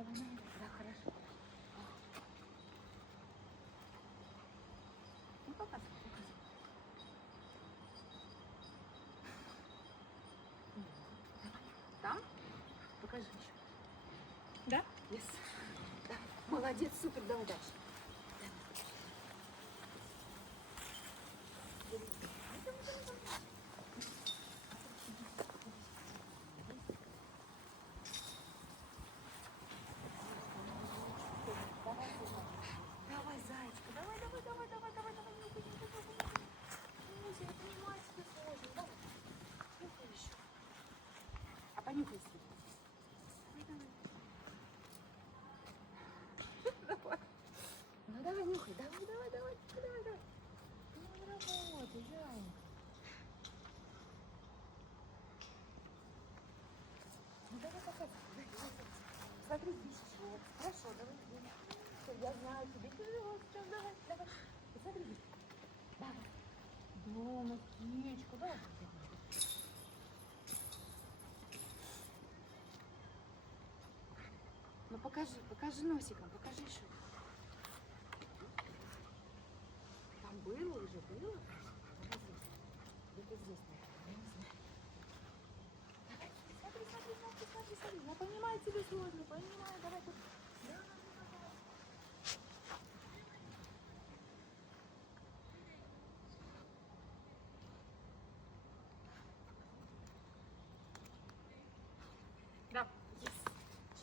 давай, давай. Да, хорошо. Ну, показывай, показывай. Там? Покажи еще. Да? Yes. Да. Молодец, супер, давай дальше. Давай, зайчка, давай, давай, давай, давай, давай, давай, нюхай, нюхай, нюхай, нюхай. Муся, я понимаю, тебе сложно, давай. Нюхай еще. А понюхай себе. Давай, давай. Ну давай, нюхай, давай, давай, давай, давай, давай. Ну работай, зайка. Ну давай, показывай. Смотри, здесь еще. Хорошо, давай. Всё, я знаю, тебе тяжело сейчас. Давай, давай. Посмотри здесь. Давай. Дома, птичку, давай. Ну покажи, покажи носиком, покажи еще. Там было уже, было? Давай здесь. Где-то здесь, наверное, я не знаю. Давай, смотри, смотри, смотри, смотри, смотри. Я понимаю, тебе сложно, понимаю, да.